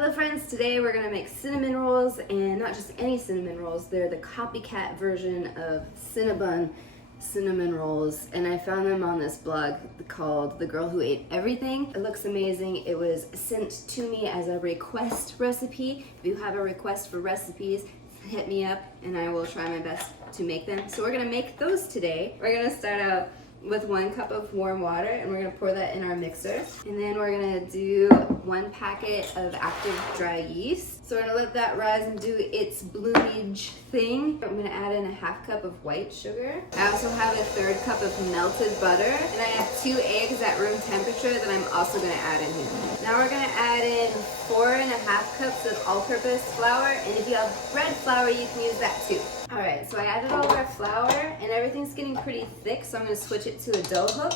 Hello friends, today we're gonna make cinnamon rolls, and not just any cinnamon rolls, they're the copycat version of Cinnabon cinnamon rolls, and I found them on this blog called The Girl Who Ate Everything. It looks amazing. It was sent to me as a request recipe. If you have a request for recipes, hit me up and I will try my best to make them. So we're gonna make those today. We're gonna start out with 1 cup of warm water, and we're gonna pour that in our mixer. And then we're gonna do 1 packet of active dry yeast. So we're gonna let that rise and do its bloomage thing. I'm gonna add in a 1/2 cup of white sugar. I also have a 1/3 cup of melted butter, and I have 2 eggs at room temperature that I'm also gonna add in here. Now we're gonna add in 4½ cups of all-purpose flour, and if you have bread flour, you can use that too. All right, so I added all of our flour, and everything's getting pretty thick, so I'm gonna switch it to a dough hook.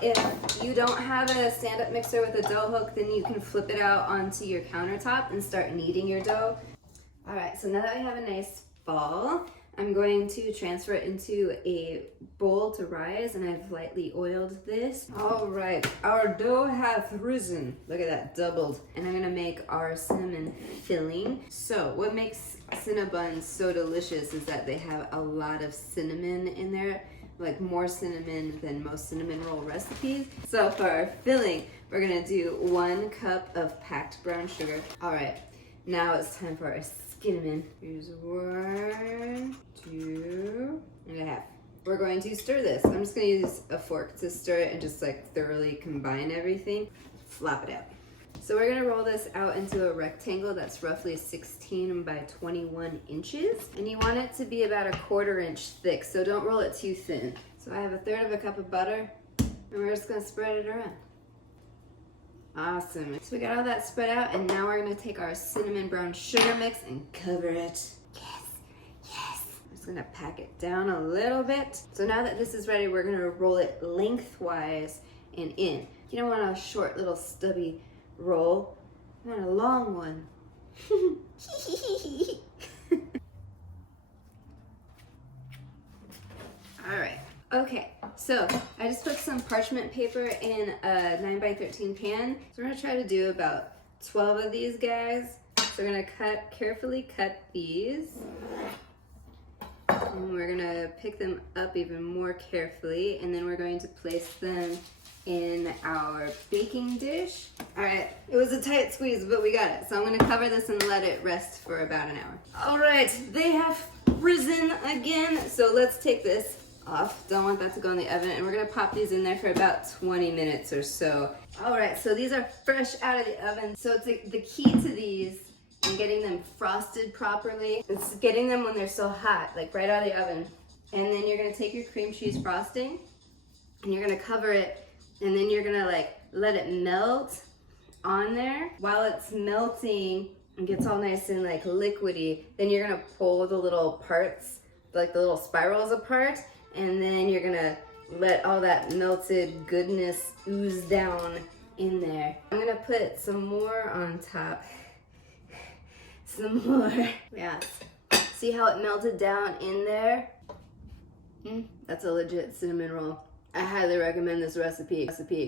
If you don't have a stand-up mixer with a dough hook, then you can flip it out onto your countertop and start kneading your dough. All right, so now that we have a nice ball, I'm going to transfer it into a bowl to rise, and I've lightly oiled this. All right, our dough hath risen. Look at that, doubled. And I'm gonna make our cinnamon filling. So what makes Cinna-Buns so delicious is that they have a lot of cinnamon in there, like more cinnamon than most cinnamon roll recipes. So for our filling, we're gonna do 1 cup of packed brown sugar. All right, now it's time for our cinnamon. Here's 1, 2, and 1/2. We're going to stir this. I'm just gonna use a fork to stir it and just like thoroughly combine everything. Flop it out. So we're gonna roll this out into a rectangle that's roughly 16 by 21 inches. And you want it to be about 1/4 inch thick, so don't roll it too thin. So I have 1/3 cup of butter, and we're just gonna spread it around. Awesome. So we got all that spread out, and now we're gonna take our cinnamon brown sugar mix and cover it. Yes, yes. I'm just gonna pack it down a little bit. So now that this is ready, we're gonna roll it lengthwise and in. You don't want a short little stubby roll. You want a long one. All right. Okay, so I just put some parchment paper in a 9 by 13 pan. So we're gonna try to do about 12 of these guys. So we're gonna carefully cut these. And we're gonna pick them up even more carefully, and then we're going to place them in our baking dish. All right, it was a tight squeeze, but we got it. So I'm gonna cover this and let it rest for about an hour. All right, they have risen again. So let's take this off. Don't want that to go in the oven, and we're gonna pop these in there for about 20 minutes or so. All right, so these are fresh out of the oven. So it's the key to these and getting them frosted properly, it's getting them when they're so hot, like right out of the oven. And then you're gonna take your cream cheese frosting and you're gonna cover it, and then you're gonna like let it melt on there. While it's melting and gets all nice and like liquidy, then you're gonna pull the little parts, like the little spirals apart, and then you're gonna let all that melted goodness ooze down in there. I'm gonna put some more on top. Some more. Yeah. See how it melted down in there? That's a legit cinnamon roll. I highly recommend this recipe.